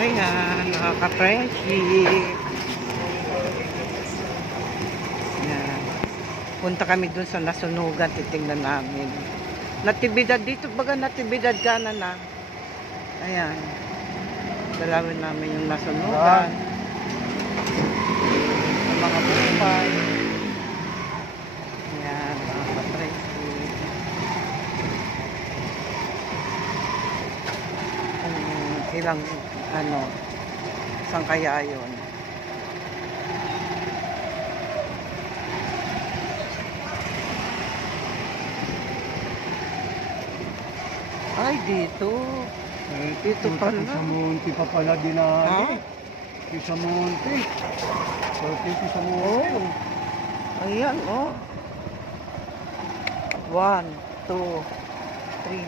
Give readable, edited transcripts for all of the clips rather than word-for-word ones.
Ayan, nakaka-friendship. Ayan. Punta kami dun sa nasunugan, titingnan namin. Natibidad dito, baga natibidad ka na. Ayan. Dalawin namin yung nasunugan. Yung mga bumpay. Ayan, nakaka-friendship. Ilang, saan kaya yun? Ay, dito. Dito pala. Sa Monte pa pala Ha? dinali. Sa Monte. Sa Monte. Ayan, oh. 1, 2, 3,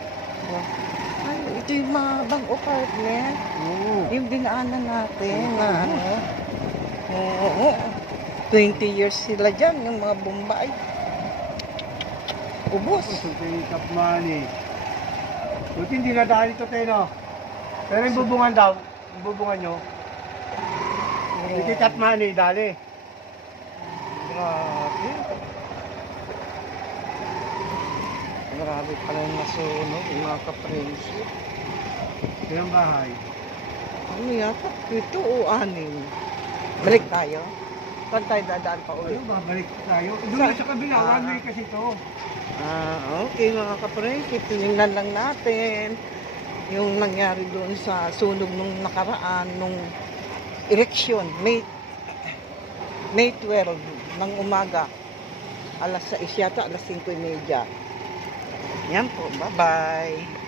4. Ay, ito yung mga bang apartment. Oo. Yung dinaanan natin na Oo. 20 years sila dyan, yung mga Bombay. Ubus. Sa Cap Money. Buti hindi na dahil ito tayo, no? Pero yung bubungan daw, yung bubungan nyo, hindi Cap Money, dali. Grabe. Grabe pala yung nasunog, yung mga ka-friendship. Ito yung bahay. Ano yata? 7 o 6? Balik tayo? Saan tayo dadaan pa ulit? Ano, babalik tayo. Doon na sa kabila, one way kasi ito. Okay mga ka-friendship, tinignan lang natin yung nangyari doon sa sunog nung nakaraan, nung eleksyon, May 12 ng umaga, alas 6 yata, alas 5:30. Yan po, bye-bye.